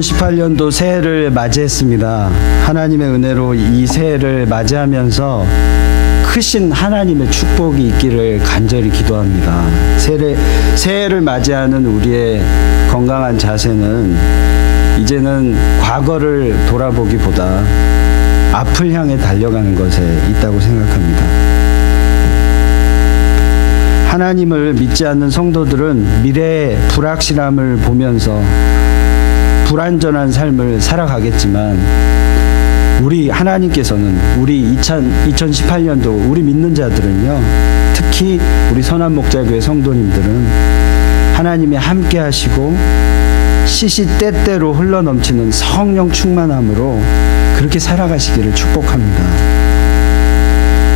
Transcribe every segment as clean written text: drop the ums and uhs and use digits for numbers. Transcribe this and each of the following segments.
2018년도 새해를 맞이했습니다. 하나님의 은혜로 이 새해를 맞이하면서 크신 하나님의 축복이 있기를 간절히 기도합니다. 새해를 맞이하는 우리의 건강한 자세는 이제는 과거를 돌아보기보다 앞을 향해 달려가는 것에 있다고 생각합니다. 하나님을 믿지 않는 성도들은 미래의 불확실함을 보면서 불완전한 삶을 살아가겠지만 우리 하나님께서는 우리 2018년도 우리 믿는 자들은요, 특히 우리 선한목자교회 성도님들은 하나님이 함께 하시고 시시때때로 흘러넘치는 성령 충만함으로 그렇게 살아가시기를 축복합니다.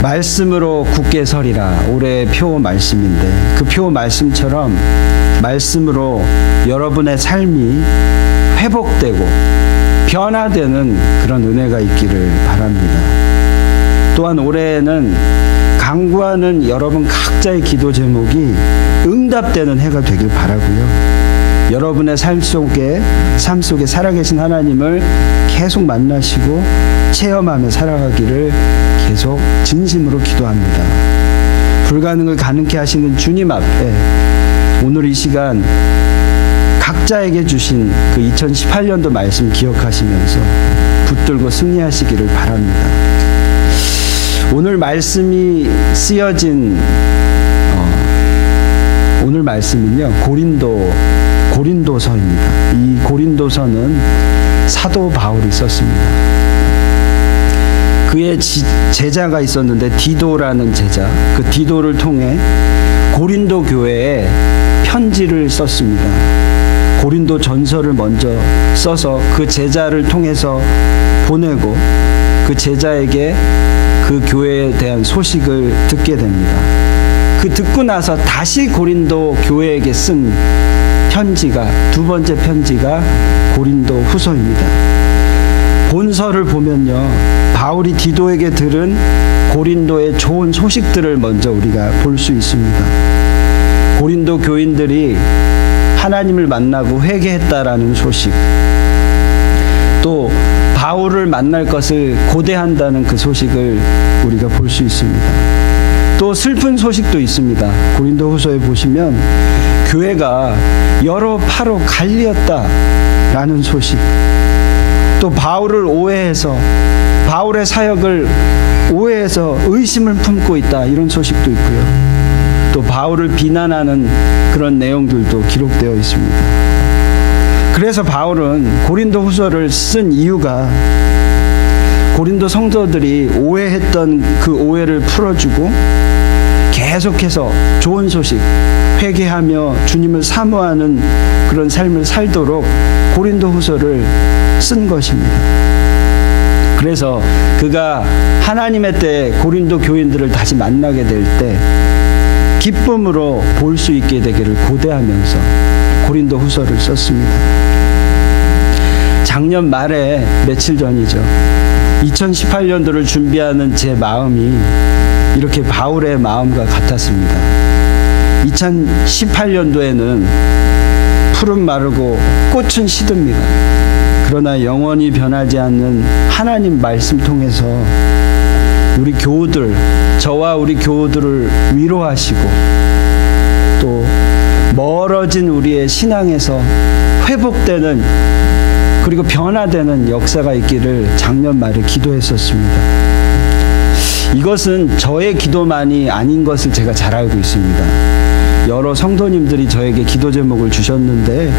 말씀으로 굳게 서리라, 올해의 표 말씀인데 그 표 말씀처럼 말씀으로 여러분의 삶이 회복되고 변화되는 그런 은혜가 있기를 바랍니다. 또한 올해에는 간구하는 여러분 각자의 기도 제목이 응답되는 해가 되길 바라고요. 여러분의 삶 속에 살아계신 하나님을 계속 만나시고 체험하며 살아가기를 계속 진심으로 기도합니다. 불가능을 가능케 하시는 주님 앞에 오늘 이 시간 각자에게 주신 그 2018년도 말씀 기억하시면서 붙들고 승리하시기를 바랍니다. 오늘 말씀이 쓰여진 오늘 말씀은요, 고린도서입니다. 이 고린도서는 사도 바울이 썼습니다. 그의 제자가 있었는데 디도라는 제자, 그 디도를 통해 고린도 교회에 편지를 썼습니다. 고린도 전서를 먼저 써서 그 제자를 통해서 보내고 그 제자에게 그 교회에 대한 소식을 듣게 됩니다. 그 듣고 나서 다시 고린도 교회에게 쓴 편지가 두 번째 편지가 고린도 후서입니다. 본서를 보면요, 바울이 디도에게 들은 고린도의 좋은 소식들을 먼저 우리가 볼 수 있습니다. 고린도 교인들이 하나님을 만나고 회개했다라는 소식, 또 바울을 만날 것을 고대한다는 그 소식을 우리가 볼 수 있습니다. 또 슬픈 소식도 있습니다. 고린도 후서에 보시면 교회가 여러 파로 갈렸다라는 소식, 또 바울을 오해해서 바울의 사역을 오해해서 의심을 품고 있다, 이런 소식도 있고요. 또 바울을 비난하는 그런 내용들도 기록되어 있습니다. 그래서 바울은 고린도 후서를 쓴 이유가 고린도 성도들이 오해했던 그 오해를 풀어주고 계속해서 좋은 소식, 회개하며 주님을 사모하는 그런 삶을 살도록 고린도 후서를 쓴 것입니다. 그래서 그가 하나님의 때에 고린도 교인들을 다시 만나게 될 때 기쁨으로 볼 수 있게 되기를 고대하면서 고린도 후서를 썼습니다. 작년 말에 며칠 전이죠, 2018년도를 준비하는 제 마음이 이렇게 바울의 마음과 같았습니다. 2018년도에는 풀은 마르고 꽃은 시듭니다. 그러나 영원히 변하지 않는 하나님 말씀 통해서 우리 교우들, 저와 우리 교우들을 위로하시고 또 멀어진 우리의 신앙에서 회복되는 그리고 변화되는 역사가 있기를 작년 말에 기도했었습니다. 이것은 저의 기도만이 아닌 것을 제가 잘 알고 있습니다. 여러 성도님들이 저에게 기도 제목을 주셨는데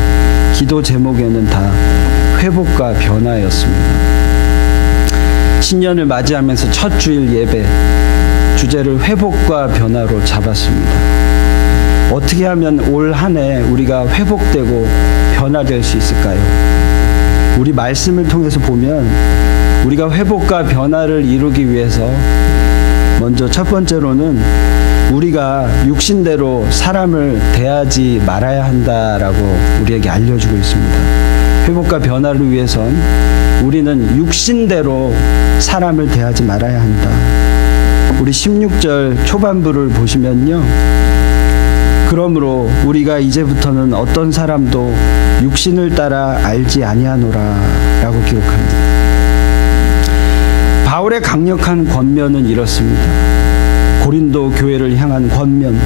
기도 제목에는 다 회복과 변화였습니다. 신년을 맞이하면서 첫 주일 예배 주제를 회복과 변화로 잡았습니다. 어떻게 하면 올 한 해 우리가 회복되고 변화될 수 있을까요? 우리 말씀을 통해서 보면 우리가 회복과 변화를 이루기 위해서 먼저 첫 번째로는 우리가 육신대로 사람을 대하지 말아야 한다라고 우리에게 알려주고 있습니다. 회복과 변화를 위해선 우리는 육신대로 사람을 대하지 말아야 한다. 우리 16절 초반부를 보시면요, 그러므로 우리가 이제부터는 어떤 사람도 육신을 따라 알지 아니하노라라고 기록합니다. 바울의 강력한 권면은 이렇습니다. 고린도 교회를 향한 권면.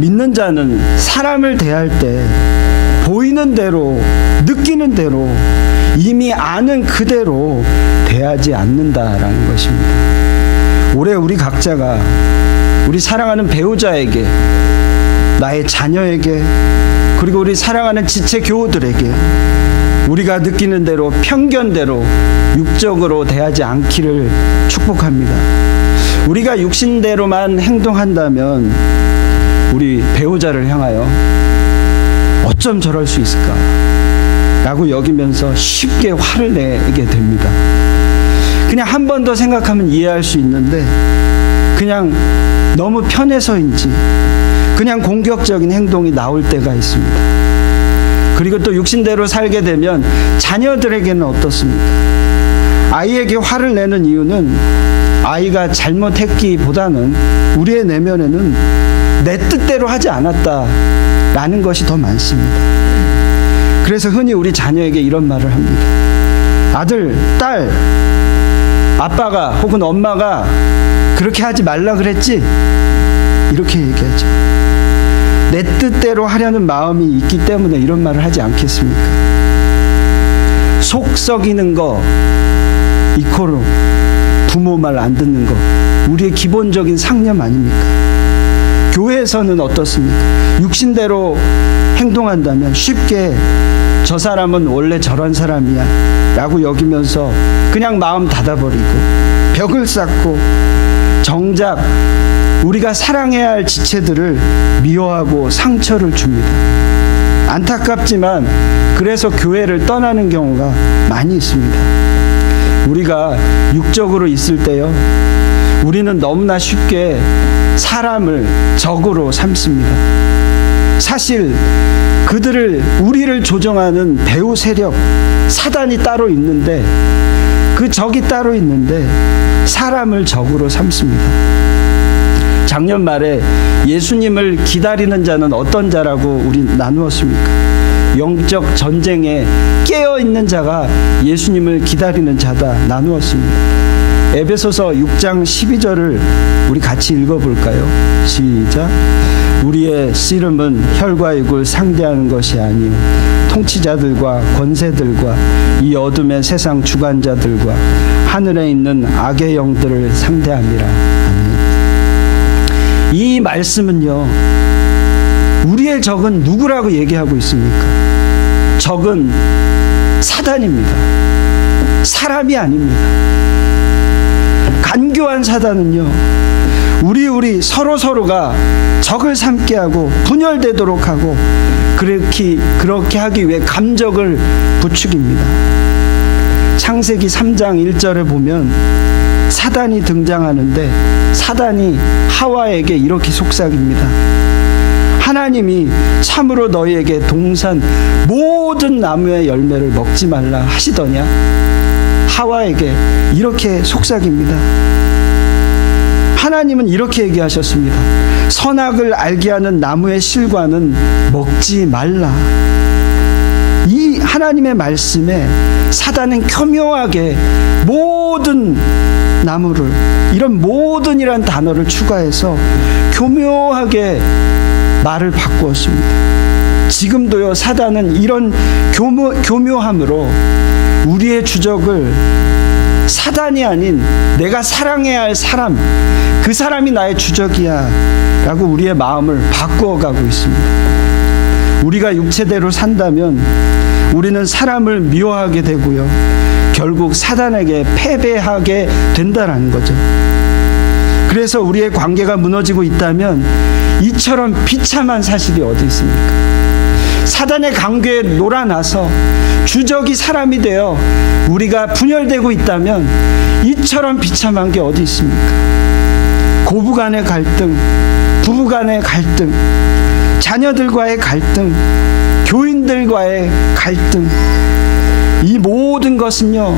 믿는 자는 사람을 대할 때 보이는 대로, 느끼는 대로, 이미 아는 그대로 대하지 않는다라는 것입니다. 올해 우리 각자가 우리 사랑하는 배우자에게, 나의 자녀에게, 그리고 우리 사랑하는 지체 교우들에게 우리가 느끼는 대로, 편견대로, 육적으로 대하지 않기를 축복합니다. 우리가 육신대로만 행동한다면 우리 배우자를 향하여 어쩜 저럴 수 있을까? 라고 여기면서 쉽게 화를 내게 됩니다. 그냥 한 번 더 생각하면 이해할 수 있는데 그냥 너무 편해서인지 그냥 공격적인 행동이 나올 때가 있습니다. 그리고 또 육신대로 살게 되면 자녀들에게는 어떻습니까? 아이에게 화를 내는 이유는 아이가 잘못했기보다는 우리의 내면에는 내 뜻대로 하지 않았다라는 것이 더 많습니다. 그래서 흔히 우리 자녀에게 이런 말을 합니다. 아들, 딸, 아빠가 혹은 엄마가 그렇게 하지 말라 그랬지? 이렇게 얘기하죠. 내 뜻대로 하려는 마음이 있기 때문에 이런 말을 하지 않겠습니까? 속 썩이는 거 이코로 부모 말 안 듣는 거, 우리의 기본적인 상념 아닙니까? 교회에서는 어떻습니까? 육신대로 행동한다면 쉽게 저 사람은 원래 저런 사람이야 라고 여기면서 그냥 마음 닫아버리고 벽을 쌓고 정작 우리가 사랑해야 할 지체들을 미워하고 상처를 줍니다. 안타깝지만 그래서 교회를 떠나는 경우가 많이 있습니다. 우리가 육적으로 있을 때요, 우리는 너무나 쉽게 사람을 적으로 삼습니다. 사실 우리를 조정하는 배후 세력, 사단이 따로 있는데, 그 적이 따로 있는데 사람을 적으로 삼습니다. 작년 말에 예수님을 기다리는 자는 어떤 자라고 우리 나누었습니까? 영적 전쟁에 깨어있는 자가 예수님을 기다리는 자다 나누었습니다. 에베소서 6장 12절을 우리 같이 읽어볼까요? 시작. 우리의 씨름은 혈과 육을 상대하는 것이 아니요 통치자들과 권세들과 이 어둠의 세상 주관자들과 하늘에 있는 악의 영들을 상대함이라. 아멘. 이 말씀은요, 우리의 적은 누구라고 얘기하고 있습니까? 적은 사단입니다. 사람이 아닙니다. 간교한 사단은요, 우리 서로가 적을 삼게 하고 분열되도록 하고 그렇게 하기 위해 감적을 부추깁니다. 창세기 3장 1절에 보면 사단이 등장하는데 사단이 하와에게 이렇게 속삭입니다. 하나님이 참으로 너희에게 동산 모든 나무의 열매를 먹지 말라 하시더냐? 하와에게 이렇게 속삭입니다. 하나님은 이렇게 얘기하셨습니다. 선악을 알게 하는 나무의 실과는 먹지 말라. 이 하나님의 말씀에 사단은 교묘하게 모든 나무를, 이런 모든이란 단어를 추가해서 교묘하게 말을 바꾸었습니다. 지금도요, 사단은 이런 교묘함으로 우리의 주적을 사단이 아닌 내가 사랑해야 할 사람, 그 사람이 나의 주적이야 라고 우리의 마음을 바꾸어가고 있습니다. 우리가 육체대로 산다면 우리는 사람을 미워하게 되고요, 결국 사단에게 패배하게 된다는 거죠. 그래서 우리의 관계가 무너지고 있다면 이처럼 비참한 사실이 어디 있습니까? 사단의 관계에 놀아나서 주적이 사람이 되어 우리가 분열되고 있다면 이처럼 비참한 게 어디 있습니까? 고부 간의 갈등, 부부 간의 갈등, 자녀들과의 갈등, 교인들과의 갈등, 이 모든 것은요,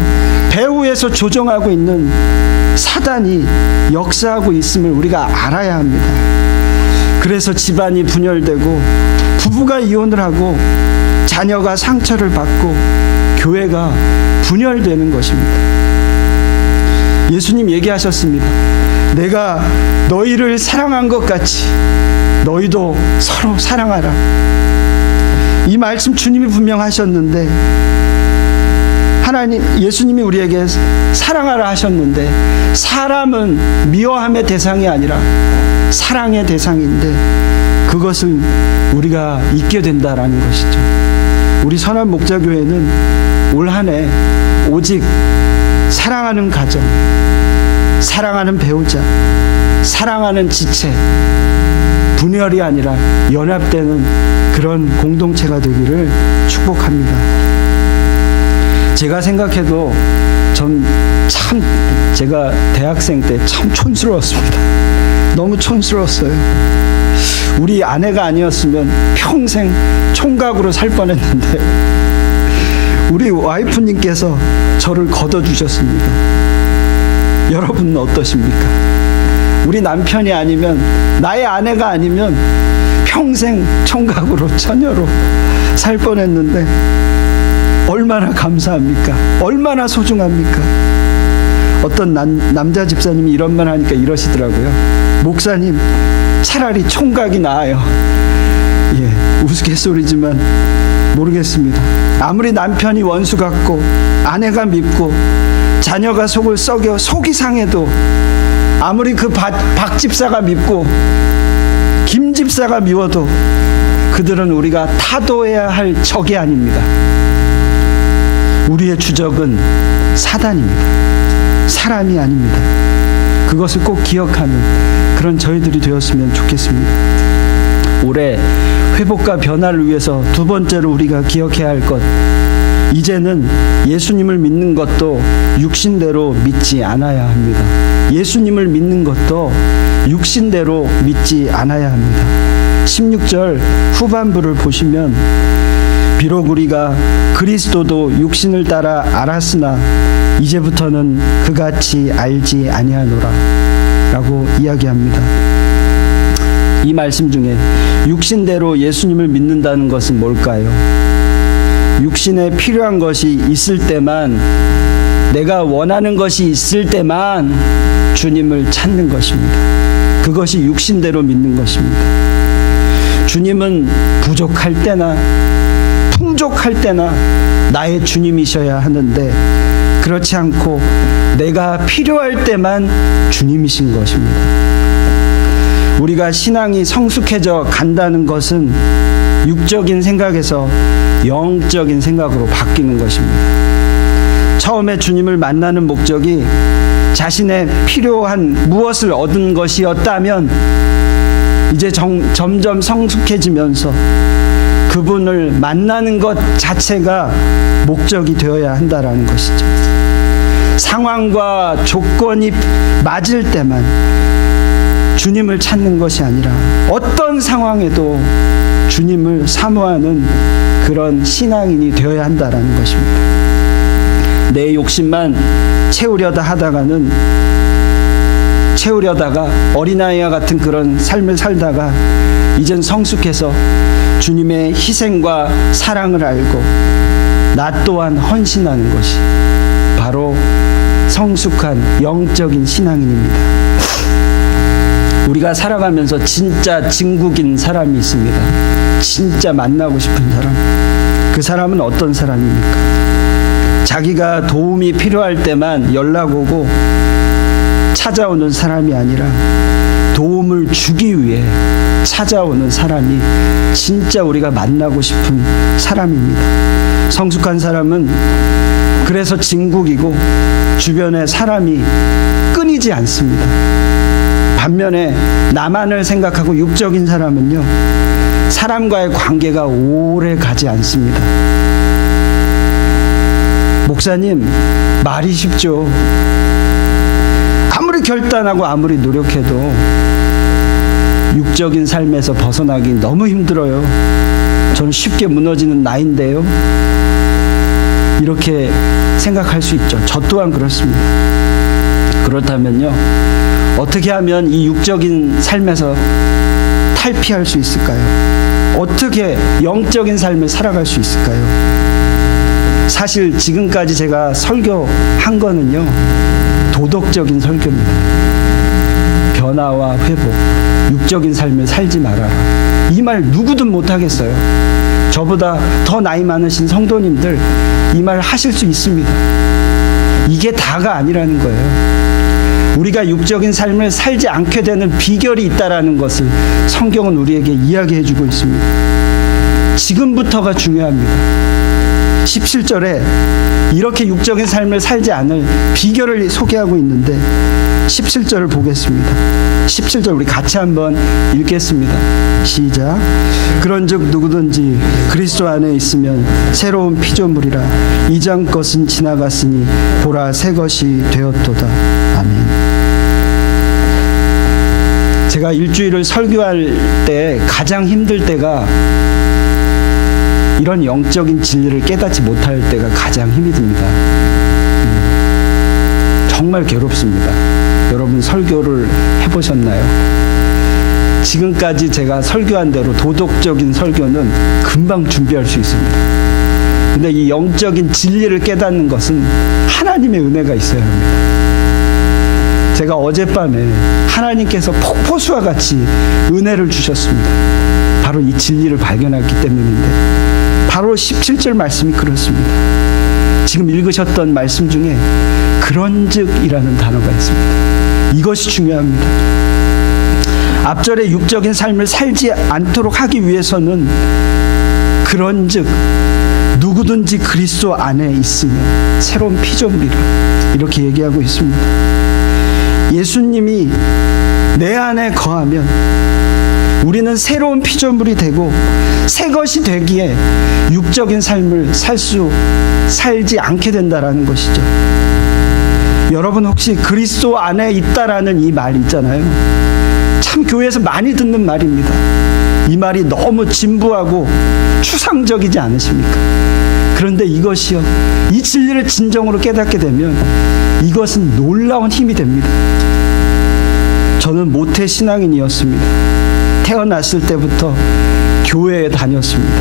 배후에서 조정하고 있는 사단이 역사하고 있음을 우리가 알아야 합니다. 그래서 집안이 분열되고 부부가 이혼을 하고 자녀가 상처를 받고 교회가 분열되는 것입니다. 예수님 얘기하셨습니다. 내가 너희를 사랑한 것 같이 너희도 서로 사랑하라. 이 말씀 주님이 분명하셨는데, 예수님이 우리에게 사랑하라 하셨는데, 사람은 미워함의 대상이 아니라 사랑의 대상인데 그것을 우리가 잊게 된다라는 것이죠. 우리 선한 목자교회는 올 한 해 오직 사랑하는 가정, 사랑하는 배우자, 사랑하는 지체, 분열이 아니라 연합되는 그런 공동체가 되기를 축복합니다. 제가 생각해도 제가 대학생 때 참 촌스러웠습니다. 너무 촌스러웠어요. 우리 아내가 아니었으면 평생 총각으로 살 뻔했는데 우리 와이프님께서 저를 걷어주셨습니다. 여러분은 어떠십니까? 우리 남편이 아니면, 나의 아내가 아니면 평생 총각으로 처녀로 살 뻔했는데 얼마나 감사합니까? 얼마나 소중합니까? 어떤 남자 집사님이 이런 말 하니까 이러시더라고요. 목사님, 차라리 총각이 나아요. 우스갯소리지만 모르겠습니다. 아무리 남편이 원수 같고 아내가 밉고 자녀가 속을 썩여 속이 상해도, 아무리 그 박 집사가 밉고 김 집사가 미워도 그들은 우리가 타도해야 할 적이 아닙니다. 우리의 주적은 사단입니다. 사람이 아닙니다. 그것을 꼭 기억하는 그런 저희들이 되었으면 좋겠습니다. 올해 회복과 변화를 위해서 두 번째로 우리가 기억해야 할 것, 이제는 예수님을 믿는 것도 육신대로 믿지 않아야 합니다. 예수님을 믿는 것도 육신대로 믿지 않아야 합니다. 16절 후반부를 보시면, 비록 우리가 그리스도도 육신을 따라 알았으나 이제부터는 그같이 알지 아니하노라 라고 이야기합니다. 이 말씀 중에 육신대로 예수님을 믿는다는 것은 뭘까요? 육신에 필요한 것이 있을 때만, 내가 원하는 것이 있을 때만 주님을 찾는 것입니다. 그것이 육신대로 믿는 것입니다. 주님은 부족할 때나 풍족할 때나 나의 주님이셔야 하는데, 그렇지 않고 내가 필요할 때만 주님이신 것입니다. 우리가 신앙이 성숙해져 간다는 것은 육적인 생각에서 영적인 생각으로 바뀌는 것입니다. 처음에 주님을 만나는 목적이 자신의 필요한 무엇을 얻은 것이었다면, 이제 점점 성숙해지면서 그분을 만나는 것 자체가 목적이 되어야 한다라는 것이죠. 상황과 조건이 맞을 때만 주님을 찾는 것이 아니라 어떤 상황에도 주님을 사모하는 그런 신앙인이 되어야 한다라는 것입니다. 내 욕심만 채우려다가 어린아이와 같은 그런 삶을 살다가 이젠 성숙해서 주님의 희생과 사랑을 알고 나 또한 헌신하는 것이 바로 성숙한 영적인 신앙인입니다. 우리가 살아가면서 진짜 진국인 사람이 있습니다. 진짜 만나고 싶은 사람. 그 사람은 어떤 사람입니까? 자기가 도움이 필요할 때만 연락 오고 찾아오는 사람이 아니라 도움을 주기 위해 찾아오는 사람이 진짜 우리가 만나고 싶은 사람입니다. 성숙한 사람은 그래서 진국이고 주변에 사람이 끊이지 않습니다. 반면에 나만을 생각하고 육적인 사람은요, 사람과의 관계가 오래 가지 않습니다. 목사님, 말이 쉽죠. 아무리 결단하고 아무리 노력해도 육적인 삶에서 벗어나기 너무 힘들어요. 저는 쉽게 무너지는 나인데요. 이렇게 생각할 수 있죠. 저 또한 그렇습니다. 그렇다면요, 어떻게 하면 이 육적인 삶에서 탈피할 수 있을까요? 어떻게 영적인 삶을 살아갈 수 있을까요? 사실 지금까지 제가 설교한 거는요, 도덕적인 설교입니다. 변화와 회복, 육적인 삶을 살지 말아라. 이 말 누구든 못하겠어요. 저보다 더 나이 많으신 성도님들 이 말 하실 수 있습니다. 이게 다가 아니라는 거예요. 우리가 육적인 삶을 살지 않게 되는 비결이 있다라는 것을 성경은 우리에게 이야기해 주고 있습니다. 지금부터가 중요합니다. 17절에 이렇게 육적인 삶을 살지 않을 비결을 소개하고 있는데 17절을 보겠습니다. 17절 우리 같이 한번 읽겠습니다. 시작. 그런즉 누구든지 그리스도 안에 있으면 새로운 피조물이라 이전 것은 지나갔으니 보라 새 것이 되었도다. 아멘. 제가 일주일을 설교할 때 가장 힘들 때가 이런 영적인 진리를 깨닫지 못할 때가 가장 힘이 듭니다. 정말 괴롭습니다. 여러분 설교를 해보셨나요? 지금까지 제가 설교한 대로 도덕적인 설교는 금방 준비할 수 있습니다. 근데 이 영적인 진리를 깨닫는 것은 하나님의 은혜가 있어야 합니다. 제가 어젯밤에 하나님께서 폭포수와 같이 은혜를 주셨습니다. 바로 이 진리를 발견했기 때문인데 바로 17절 말씀이 그렇습니다. 지금 읽으셨던 말씀 중에 그런즉이라는 단어가 있습니다. 이것이 중요합니다. 앞절에 육적인 삶을 살지 않도록 하기 위해서는 그런즉 누구든지 그리스도 안에 있으면 새로운 피조물이라 이렇게 얘기하고 있습니다. 예수님이 내 안에 거하면 우리는 새로운 피조물이 되고 새 것이 되기에 육적인 삶을 살지 않게 된다라는 것이죠. 여러분 혹시 그리스도 안에 있다라는 이 말 있잖아요. 참 교회에서 많이 듣는 말입니다. 이 말이 너무 진부하고 추상적이지 않으십니까? 그런데 이것이요, 이 진리를 진정으로 깨닫게 되면 이것은 놀라운 힘이 됩니다. 저는 모태 신앙인이었습니다. 태어났을 때부터 교회에 다녔습니다.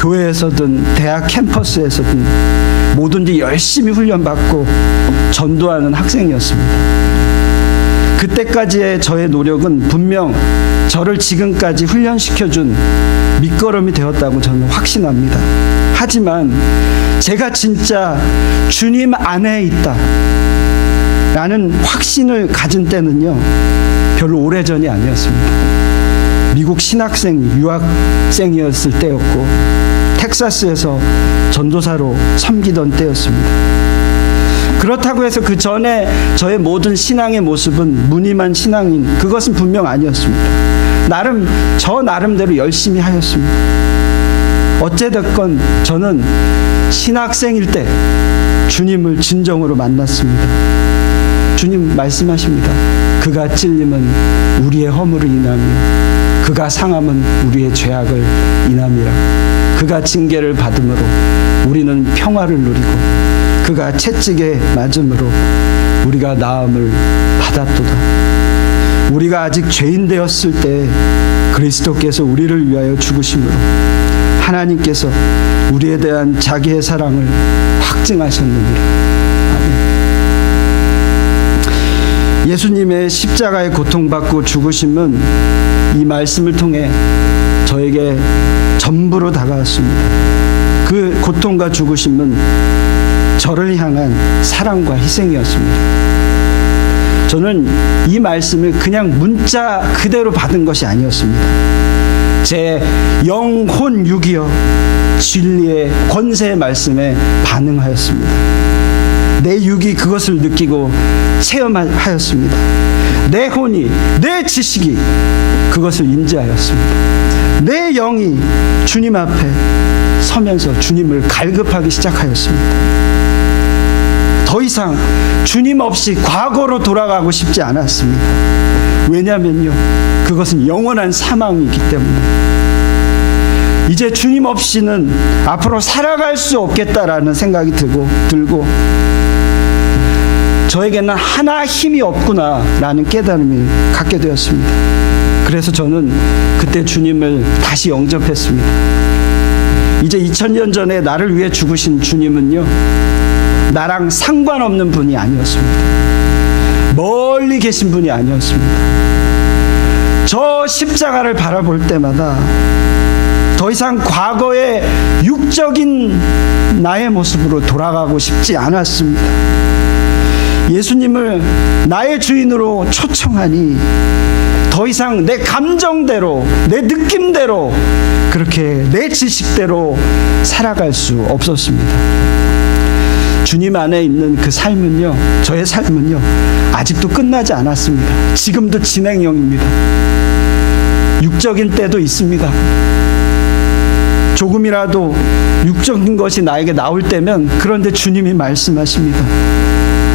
교회에서든 대학 캠퍼스에서든 뭐든지 열심히 훈련받고 전도하는 학생이었습니다. 그때까지의 저의 노력은 분명 저를 지금까지 훈련시켜준 밑거름이 되었다고 저는 확신합니다. 하지만 제가 진짜 주님 안에 있다 라는 확신을 가진 때는요, 별로 오래전이 아니었습니다. 미국 신학생, 유학생이었을 때였고 텍사스에서 전도사로 섬기던 때였습니다. 그렇다고 해서 그 전에 저의 모든 신앙의 모습은 무늬만 신앙인 그것은 분명 아니었습니다. 저 나름대로 열심히 하였습니다. 어찌됐건 저는 신학생일 때 주님을 진정으로 만났습니다. 주님 말씀하십니다. 그가 찔림은 우리의 허물을 인하며 그가 상함은 우리의 죄악을 인함이라. 그가 징계를 받음으로 우리는 평화를 누리고 그가 채찍에 맞음으로 우리가 나음을 받았도다. 우리가 아직 죄인 되었을 때 그리스도께서 우리를 위하여 죽으심으로 하나님께서 우리에 대한 자기의 사랑을 확증하셨느니라. 아멘. 예수님의 십자가에 고통받고 죽으심은 이 말씀을 통해 저에게 전부로 다가왔습니다. 그 고통과 죽으심은 저를 향한 사랑과 희생이었습니다. 저는 이 말씀을 그냥 문자 그대로 받은 것이 아니었습니다. 제 영혼 육이여 진리의 권세의 말씀에 반응하였습니다. 내 육이 그것을 느끼고 체험하였습니다. 내 혼이, 내 지식이 그것을 인지하였습니다. 내 영이 주님 앞에 서면서 주님을 갈급하기 시작하였습니다. 더 이상 주님 없이 과거로 돌아가고 싶지 않았습니다. 왜냐면요, 그것은 영원한 사망이기 때문에. 이제 주님 없이는 앞으로 살아갈 수 없겠다라는 생각이 들고 저에게는 하나 힘이 없구나라는 깨달음을 갖게 되었습니다. 그래서 저는 그때 주님을 다시 영접했습니다. 이제 2000년 전에 나를 위해 죽으신 주님은요, 나랑 상관없는 분이 아니었습니다. 멀리 계신 분이 아니었습니다. 저 십자가를 바라볼 때마다 더 이상 과거의 육적인 나의 모습으로 돌아가고 싶지 않았습니다. 예수님을 나의 주인으로 초청하니 더 이상 내 감정대로, 내 느낌대로, 그렇게 내 지식대로 살아갈 수 없었습니다. 주님 안에 있는 그 삶은요, 저의 삶은요, 아직도 끝나지 않았습니다. 지금도 진행형입니다. 육적인 때도 있습니다. 조금이라도 육적인 것이 나에게 나올 때면, 그런데 주님이 말씀하십니다.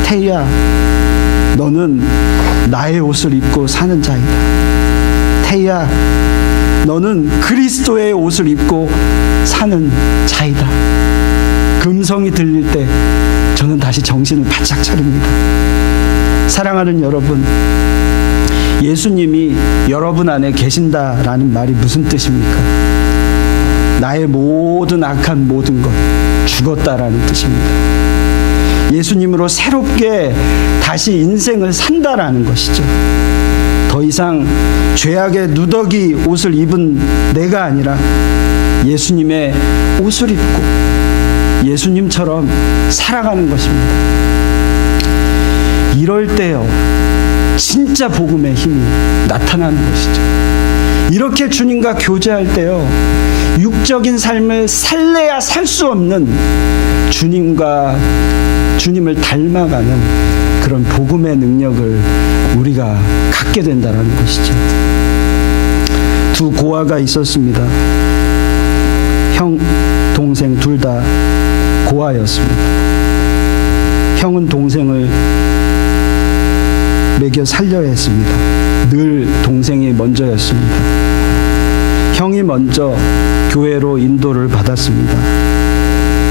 태희야, 너는 나의 옷을 입고 사는 자이다. 태희야, 너는 그리스도의 옷을 입고 사는 자이다. 그 음성이 들릴 때 저는 다시 정신을 바짝 차립니다. 사랑하는 여러분, 예수님이 여러분 안에 계신다라는 말이 무슨 뜻입니까? 나의 모든 악한 모든 것 죽었다라는 뜻입니다. 예수님으로 새롭게 다시 인생을 산다라는 것이죠. 더 이상 죄악의 누더기 옷을 입은 내가 아니라 예수님의 옷을 입고 예수님처럼 살아가는 것입니다. 이럴 때요, 진짜 복음의 힘이 나타나는 것이죠. 이렇게 주님과 교제할 때요, 육적인 삶을 살래야 살 수 없는 주님을 닮아가는 그런 복음의 능력을 우리가 갖게 된다는 것이죠. 두 고아가 있었습니다. 형, 동생 둘 다 고아였습니다. 형은 동생을 먹여 살려야 했습니다. 늘 동생이 먼저였습니다. 형이 먼저 교회로 인도를 받았습니다.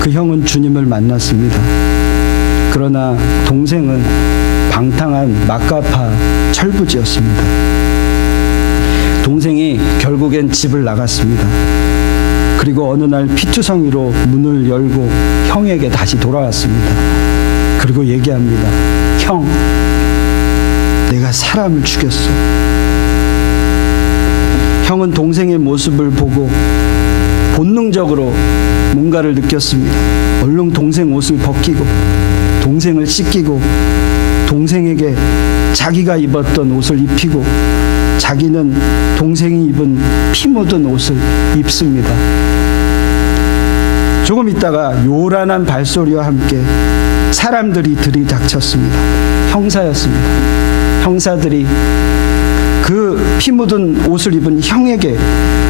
그 형은 주님을 만났습니다. 그러나 동생은 방탕한 막가파 철부지였습니다. 동생이 결국엔 집을 나갔습니다. 그리고 어느 날 피투성이로 문을 열고 형에게 다시 돌아왔습니다. 그리고 얘기합니다. 형, 내가 사람을 죽였어. 형은 동생의 모습을 보고 본능적으로 뭔가를 느꼈습니다. 얼른 동생 옷을 벗기고 동생을 씻기고 동생에게 자기가 입었던 옷을 입히고 자기는 동생이 입은 피 묻은 옷을 입습니다. 조금 있다가 요란한 발소리와 함께 사람들이 들이닥쳤습니다. 형사였습니다. 형사들이 그 피 묻은 옷을 입은 형에게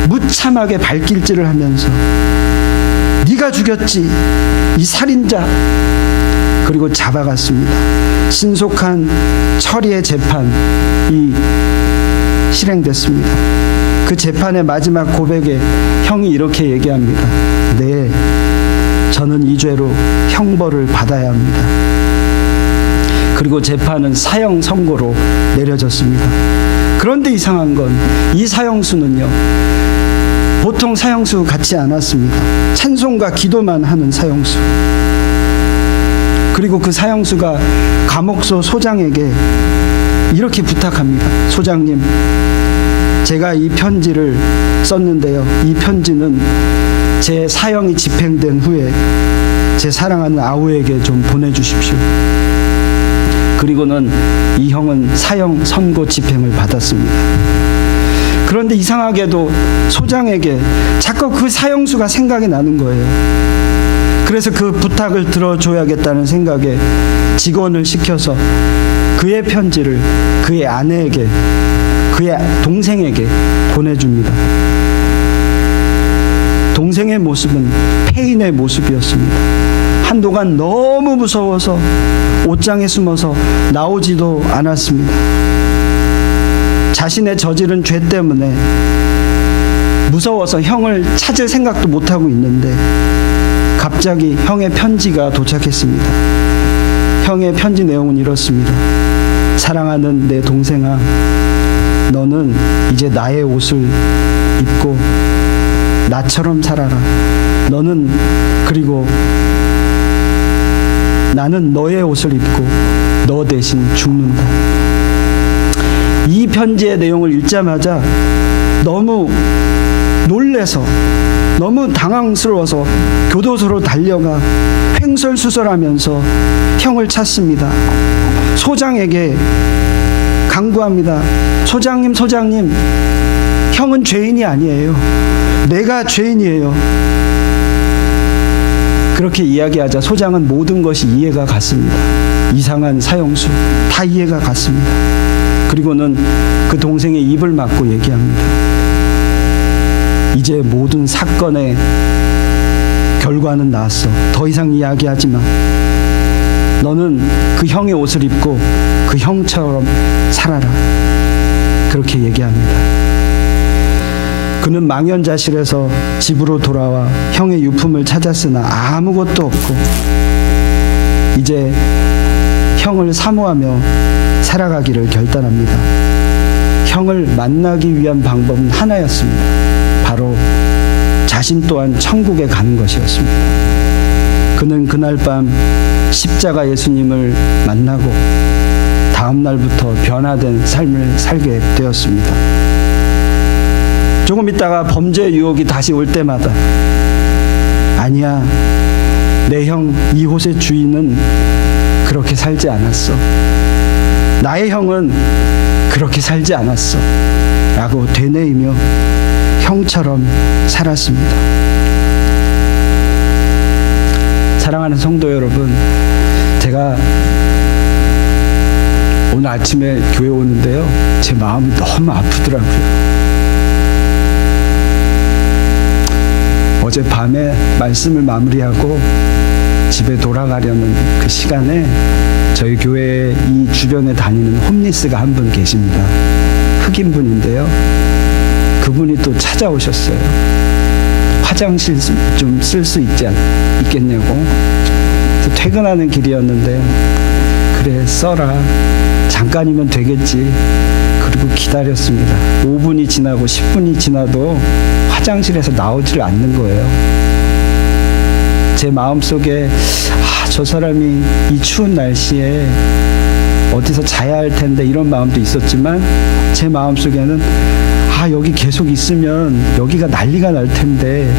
무참하게 발길질을 하면서 네가 죽였지, 이 살인자. 그리고 잡아갔습니다. 신속한 처리의 재판이 실행됐습니다. 그 재판의 마지막 고백에 형이 이렇게 얘기합니다. 네, 저는 이 죄로 형벌을 받아야 합니다. 그리고 재판은 사형 선고로 내려졌습니다. 그런데 이상한 건 이 사형수는요, 보통 사형수 같지 않았습니다. 찬송과 기도만 하는 사형수. 그리고 그 사형수가 감옥소 소장에게 이렇게 부탁합니다. 소장님, 제가 이 편지를 썼는데요, 이 편지는 제 사형이 집행된 후에 제 사랑하는 아우에게 좀 보내주십시오. 그리고는 이 형은 사형 선고 집행을 받았습니다. 그런데 이상하게도 소장에게 자꾸 그 사형수가 생각이 나는 거예요. 그래서 그 부탁을 들어줘야겠다는 생각에 직원을 시켜서 그의 편지를 그의 아내에게, 그의 동생에게 보내줍니다. 동생의 모습은 폐인의 모습이었습니다. 한동안 너무 무서워서 옷장에 숨어서 나오지도 않았습니다. 자신의 저지른 죄 때문에 무서워서 형을 찾을 생각도 못하고 있는데 갑자기 형의 편지가 도착했습니다. 형의 편지 내용은 이렇습니다. 사랑하는 내 동생아, 너는 이제 나의 옷을 입고 나처럼 살아라. 너는 그리고 나는 너의 옷을 입고 너 대신 죽는다. 이 편지의 내용을 읽자마자 너무 놀래서 너무 당황스러워서 교도소로 달려가 횡설수설하면서 형을 찾습니다. 소장에게 간구합니다. 소장님, 형은 죄인이 아니에요. 내가 죄인이에요. 그렇게 이야기하자 소장은 모든 것이 이해가 갔습니다. 이상한 사형수 다 이해가 갔습니다. 그리고는 그 동생의 입을 막고 얘기합니다. 이제 모든 사건의 결과는 나왔어. 더 이상 이야기하지 마. 너는 그 형의 옷을 입고 그 형처럼 살아라. 그렇게 얘기합니다. 그는 망연자실해서 집으로 돌아와 형의 유품을 찾았으나 아무것도 없고 이제 형을 사모하며 살아가기를 결단합니다. 형을 만나기 위한 방법은 하나였습니다. 바로 자신 또한 천국에 가는 것이었습니다. 그는 그날 밤 십자가 예수님을 만나고 다음 날부터 변화된 삶을 살게 되었습니다. 조금 있다가 범죄 유혹이 다시 올 때마다 아니야, 내 형 이곳의 주인은 그렇게 살지 않았어. 나의 형은 그렇게 살지 않았어. 라고 되뇌이며 형처럼 살았습니다. 사랑하는 성도 여러분, 제가 오늘 아침에 교회 오는데요, 제 마음이 너무 아프더라고요. 어젯밤에 말씀을 마무리하고 집에 돌아가려는 그 시간에 저희 교회 이 주변에 다니는 홈리스가 한 분 계십니다. 흑인 분인데요, 그분이 또 찾아오셨어요. 화장실 좀 쓸 수 있겠냐고. 그래서 퇴근하는 길이었는데요, 그래 써라, 잠깐이면 되겠지. 그리고 기다렸습니다. 5분이 지나고 10분이 지나도 화장실에서 나오지를 않는 거예요. 제 마음속에 저 사람이 이 추운 날씨에 어디서 자야 할 텐데 이런 마음도 있었지만, 제 마음속에는 여기 계속 있으면 여기가 난리가 날 텐데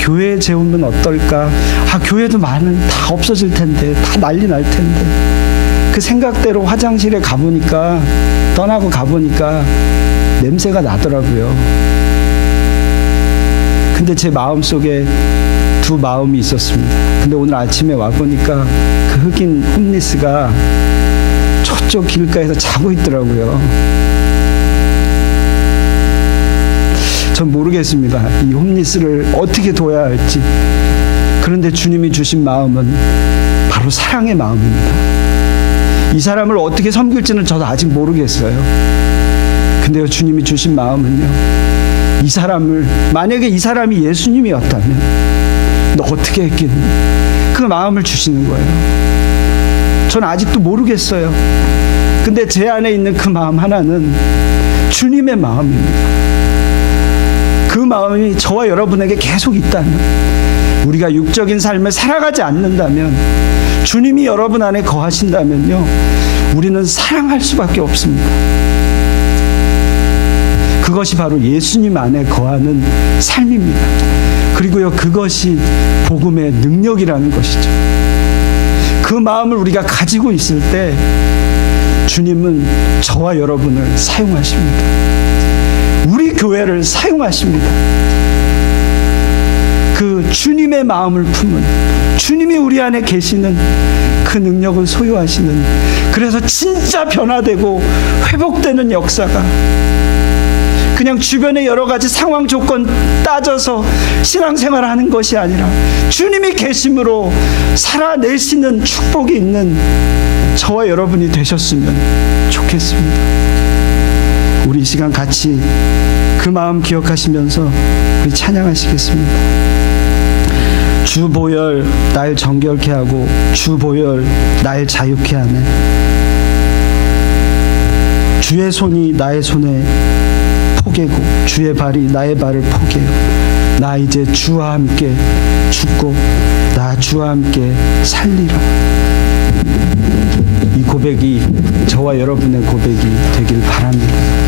교회에 재우면 어떨까? 교회도 다 없어질 텐데, 다 난리 날 텐데. 그 생각대로 화장실에 가보니까, 떠나고 가보니까 냄새가 나더라고요. 근데 제 마음속에 두 마음이 있었습니다. 근데 오늘 아침에 와보니까 그 흑인 홈리스가 저쪽 길가에서 자고 있더라고요. 전 모르겠습니다. 이 홈리스를 어떻게 도와야 할지. 그런데 주님이 주신 마음은 바로 사랑의 마음입니다. 이 사람을 어떻게 섬길지는 저도 아직 모르겠어요. 근데요, 주님이 주신 마음은요, 이 사람을, 만약에 이 사람이 예수님이었다면 너 어떻게 했겠니? 그 마음을 주시는 거예요. 전 아직도 모르겠어요. 근데 제 안에 있는 그 마음 하나는 주님의 마음입니다. 그 마음이 저와 여러분에게 계속 있다면, 우리가 육적인 삶을 살아가지 않는다면, 주님이 여러분 안에 거하신다면요, 우리는 사랑할 수밖에 없습니다. 그것이 바로 예수님 안에 거하는 삶입니다. 그리고요, 그것이 복음의 능력이라는 것이죠. 그 마음을 우리가 가지고 있을 때 주님은 저와 여러분을 사용하십니다. 우리 교회를 사용하십니다. 그 주님의 마음을 품은, 주님이 우리 안에 계시는 그 능력을 소유하시는, 그래서 진짜 변화되고 회복되는 역사가 그냥 주변의 여러 가지 상황 조건 따져서 신앙생활을 하는 것이 아니라 주님이 계심으로 살아내시는 축복이 있는 저와 여러분이 되셨으면 좋겠습니다. 우리 이 시간 같이 그 마음 기억하시면서 우리 찬양하시겠습니다. 주 보혈 날 정결케 하고 주 보혈 날 자유케 하네. 주의 손이 나의 손에 포개고 주의 발이 나의 발을 포개요. 나 이제 주와 함께 죽고 나 주와 함께 살리라. 이 고백이 저와 여러분의 고백이 되길 바랍니다.